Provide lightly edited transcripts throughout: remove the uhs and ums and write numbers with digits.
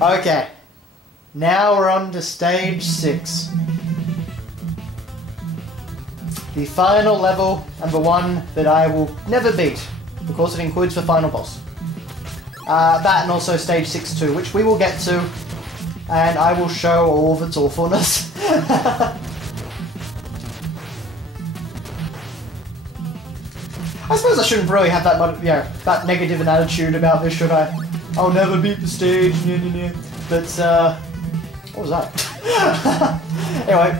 Okay. Now we're on to stage 6. The final level, and the one that I will never beat, because it includes the final boss. That and also stage 6 too, which we will get to, and I will show all of its awfulness. I suppose I shouldn't really have that much, that negative an attitude about this, should I? I'll never beat the stage, but, what was that? Anyway,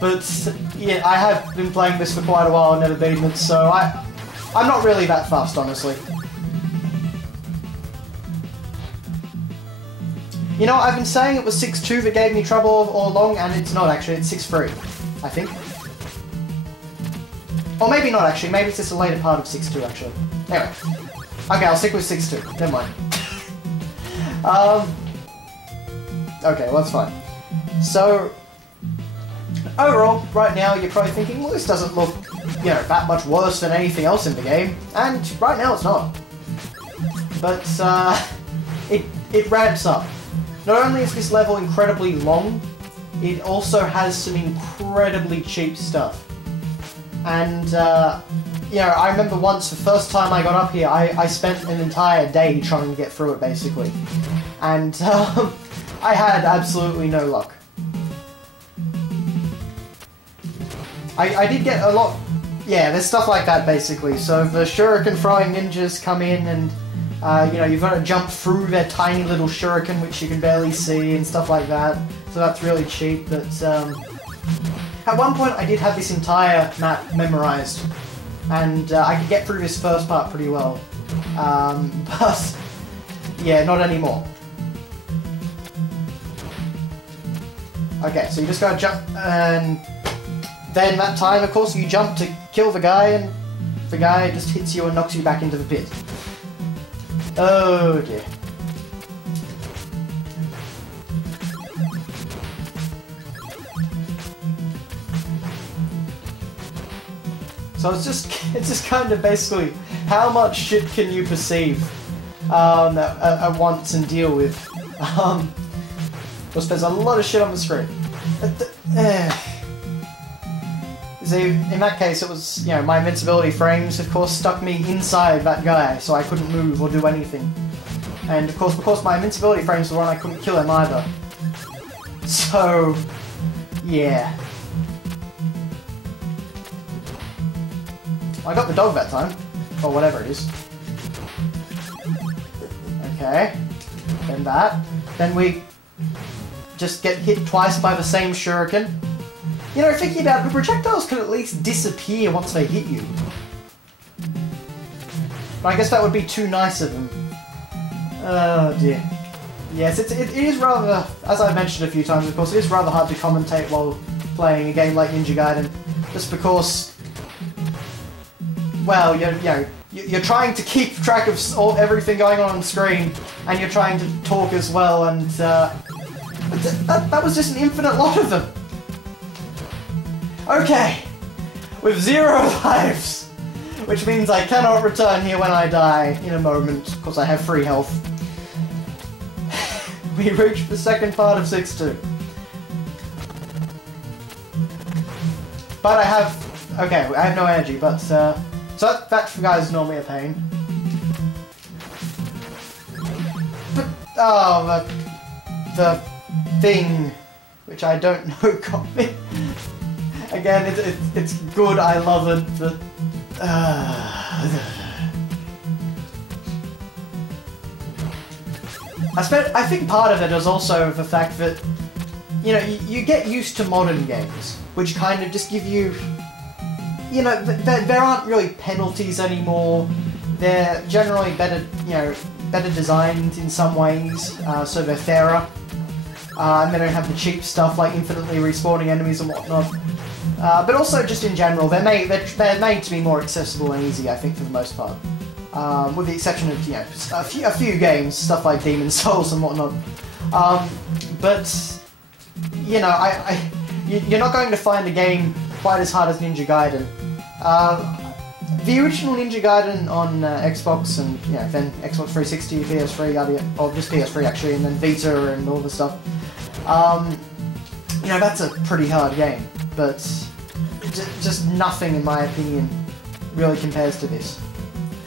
but, yeah, I have been playing this for quite a while and never beaten it, so I'm not really that fussed, honestly. You know, I've been saying it was 6-2 that gave me trouble all along, and it's not actually, it's 6-3, I think. Or maybe not actually, maybe it's just a later part of 6-2 actually. Anyway. Okay, I'll stick with 6-2, never mind. Okay, well that's fine. So, overall, right now you're probably thinking, well this doesn't look, that much worse than anything else in the game, and right now it's not. But, it ramps up. Not only is this level incredibly long, it also has some incredibly cheap stuff. And, I remember once, the first time I got up here, I spent an entire day trying to get through it, basically. And, I had absolutely no luck. I did get a lot... Yeah, there's stuff like that, basically. So the shuriken throwing ninjas come in and, you've got to jump through their tiny little shuriken, which you can barely see, and stuff like that. So that's really cheap, but, at one point I did have this entire map memorized, and I could get through this first part pretty well. But, yeah, not anymore. Okay, so you just gotta jump, and then that time, of course, you jump to kill the guy, and the guy just hits you and knocks you back into the pit. Oh dear. So it's just kind of basically how much shit can you perceive at once and deal with. Because there's a lot of shit on the screen. See, in that case it was, my invincibility frames of course stuck me inside that guy, so I couldn't move or do anything. And of course, because my invincibility frames were on, I couldn't kill him either. So, yeah. I got the dog that time, or whatever it is. Okay, then that. Then we just get hit twice by the same shuriken. Thinking about it, the projectiles could at least disappear once they hit you. But I guess that would be too nice of them. Oh dear. Yes, it is rather, as I've mentioned a few times of course, it is rather hard to commentate while playing a game like Ninja Gaiden. Just because, well, you're trying to keep track of everything going on the screen, and you're trying to talk as well, and that was just an infinite lot of them. Okay, with 0 lives, which means I cannot return here when I die in a moment, because I have free health. We reached the second part of 6-2. But I have no energy, but, so that for guys is normally a pain. But, oh, the thing, which I don't know got me. Again, it's good, I love it, but... I think part of it is also the fact that, you get used to modern games, which kind of just give you... there aren't really penalties anymore. They're generally better, better designed in some ways, so they're fairer. And they don't have the cheap stuff like infinitely respawning enemies and whatnot. But also just in general, they're made to be more accessible and easy, I think, for the most part. With the exception of, a few games, stuff like Demon's Souls and whatnot. But, you're not going to find a game quite as hard as Ninja Gaiden. the original Ninja Gaiden on Xbox and then Xbox 360, PS3, or just PS3 actually, and then Vita and all the stuff. That's a pretty hard game, but just nothing, in my opinion, really compares to this.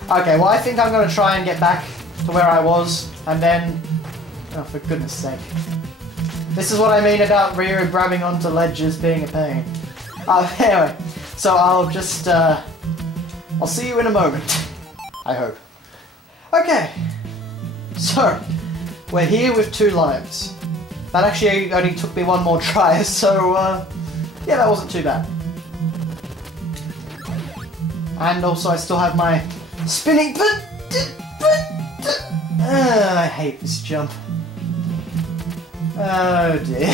Okay, well I think I'm going to try and get back to where I was, and then... Oh, for goodness sake. This is what I mean about Ryu grabbing onto ledges being a pain. Anyway, so I'll just, I'll see you in a moment. I hope. Okay. So, we're here with 2 lives. That actually only took me 1 more try, so, yeah, that wasn't too bad. And also I still have my spinning... I hate this jump. Oh dear.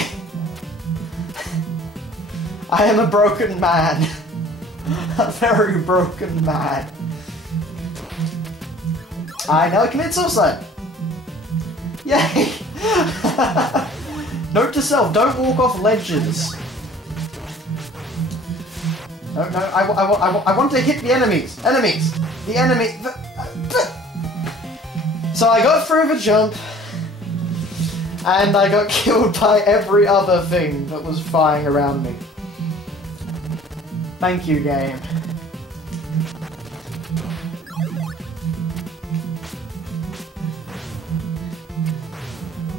I am a broken man. A very broken man. I now commit suicide. Yay! Note to self, don't walk off ledges. No, I want to hit the enemies. Enemies! The enemy... So I got through the jump, and I got killed by every other thing that was flying around me. Thank you, game.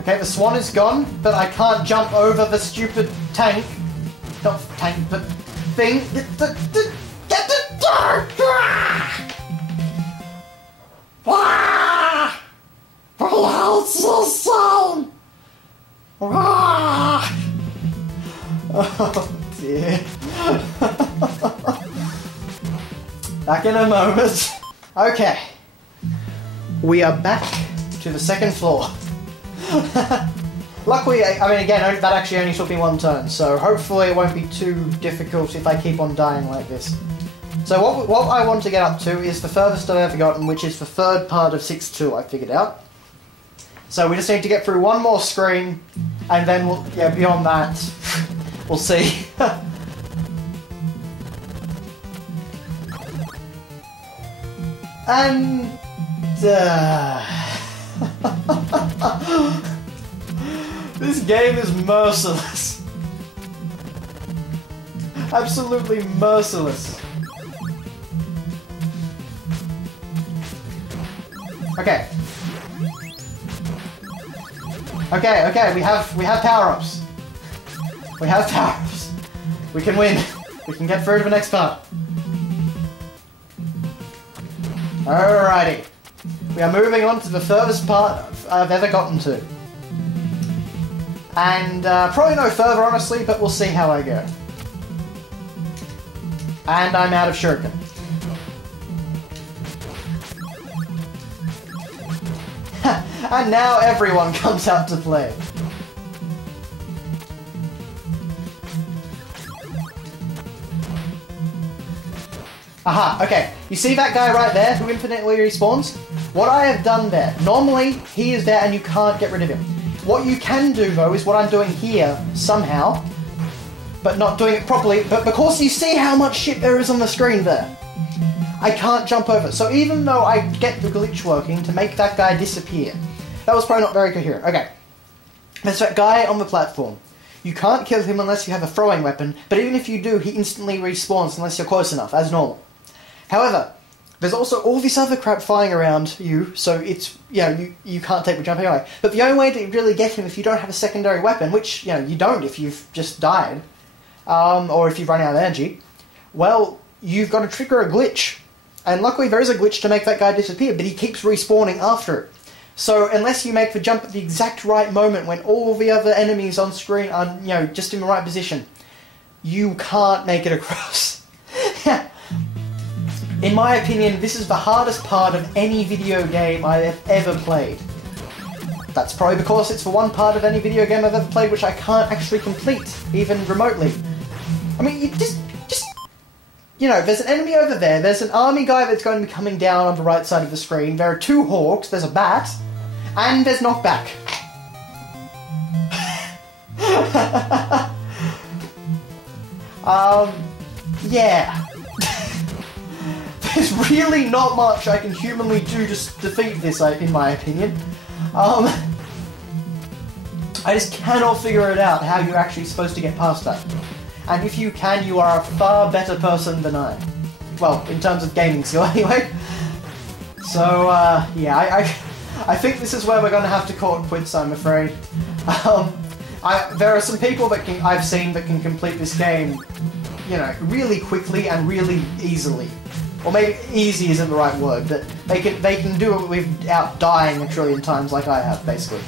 Okay, the swan is gone, but I can't jump over the stupid tank. Not tank, but thing. Get the dark! Oh dear. Back in a moment. Okay. We are back to the 2nd floor. Luckily, I mean, again, that actually only took me 1 turn, so hopefully it won't be too difficult if I keep on dying like this. So what I want to get up to is the furthest I've ever gotten, which is the 3rd part of 6-2, I figured out. So we just need to get through 1 more screen, and then beyond that, we'll see. And... this game is merciless. Absolutely merciless. Okay. Okay, we have power-ups. We have power-ups. We can win. We can get through to the next part. Alrighty. We are moving on to the furthest part I've ever gotten to. And probably no further, honestly, but we'll see how I go. And I'm out of shuriken. And now everyone comes out to play. Aha, okay. You see that guy right there who infinitely respawns? What I have done there, normally he is there and you can't get rid of him. What you can do though is what I'm doing here, somehow, but not doing it properly, but because you see how much shit there is on the screen there. I can't jump over. So even though I get the glitch working to make that guy disappear, that was probably not very coherent. Okay. There's that guy on the platform. You can't kill him unless you have a throwing weapon, but even if you do, he instantly respawns unless you're close enough, as normal. However, there's also all this other crap flying around you, so it's, you can't take the jump anyway. But the only way to really get him if you don't have a secondary weapon, which, you don't if you've just died, or if you've run out of energy, well, you've got to trigger a glitch. And luckily there is a glitch to make that guy disappear, but he keeps respawning after it. So unless you make the jump at the exact right moment when all the other enemies on screen are, just in the right position, you can't make it across. In my opinion, this is the hardest part of any video game I have ever played. That's probably because it's the one part of any video game I've ever played which I can't actually complete, even remotely. I mean, you just there's an enemy over there, there's an army guy that's going to be coming down on the right side of the screen, there are 2 hawks, there's a bat, and there's knockback. Yeah. there's really not much I can humanly do to defeat this, in my opinion. I just cannot figure it out how you're actually supposed to get past that. And if you can, you are a far better person than I am. Well, in terms of gaming skill anyway. So, yeah, I think this is where we're going to have to call it quits, I'm afraid. There are some people that I've seen that can complete this game, you know, really quickly and really easily. Or maybe easy isn't the right word, but they can do it without dying a trillion times like I have, basically.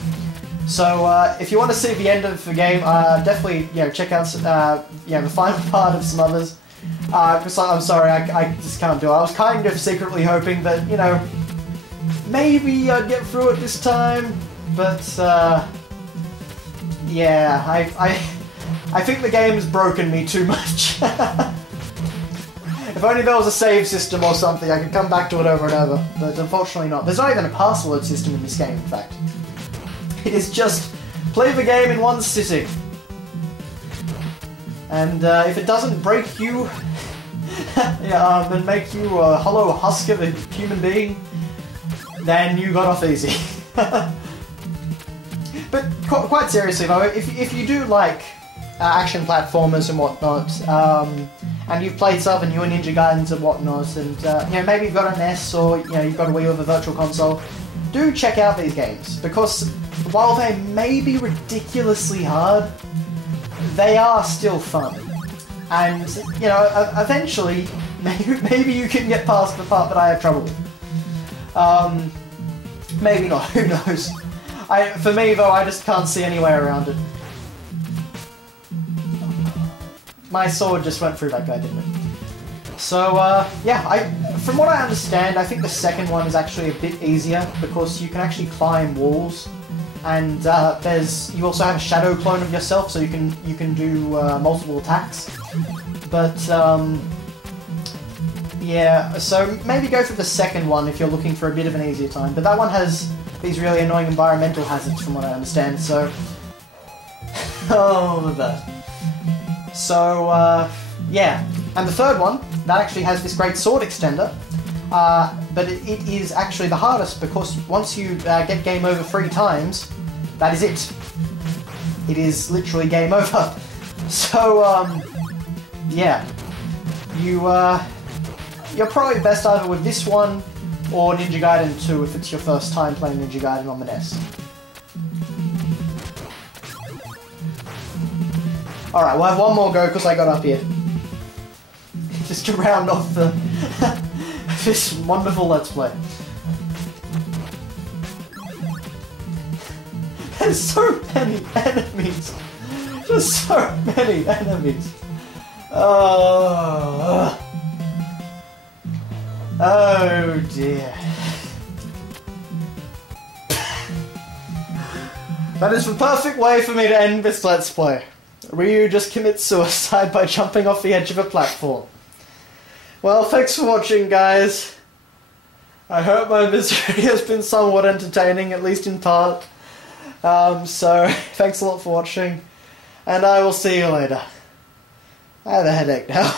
So, if you want to see the end of the game, definitely, you know, check out, the final part of some others. Because I'm sorry, I just can't do it. I was kind of secretly hoping that, you know, maybe I'd get through it this time, but, yeah, I think the game has broken me too much. If only there was a save system or something, I could come back to it over and over, but unfortunately not. There's not even a password system in this game, in fact. It is just play the game in one sitting. And if it doesn't break you, and make you a hollow husk of a human being, then you got off easy. But quite seriously though, if you do like action platformers and whatnot, and you've played stuff and you and Ninja Gaidens and whatnot, and you know, maybe you've got an S or you know, you've got a Wii with a virtual console, do check out these games, because while they may be ridiculously hard, they are still fun. And, you know, eventually, maybe you can get past the part that I have trouble with. Maybe not, who knows. For me, though, I just can't see any way around it. My sword just went through that guy, didn't it? So, yeah, from what I understand, I think the second one is actually a bit easier, because you can actually climb walls. And you also have a shadow clone of yourself, so you can do multiple attacks. But yeah, so maybe go for the second one if you're looking for a bit of an easier time. But that one has these really annoying environmental hazards, from what I understand. So, oh, that. So yeah, and the third one that actually has this great sword extender. But it is actually the hardest, because once you get game over 3 times, that is it. It is literally game over. So, yeah. You're probably best either with this one or Ninja Gaiden 2 if it's your first time playing Ninja Gaiden on the NES. Alright, we'll have one more go because I got up here. Just to round off the... this wonderful Let's Play. There's so many enemies! Just so many enemies! Oh dear. That is the perfect way for me to end this Let's Play. Ryu just commits suicide by jumping off the edge of a platform. Well, thanks for watching, guys. I hope my misery has been somewhat entertaining, at least in part. So, thanks a lot for watching, and I will see you later. I have a headache now.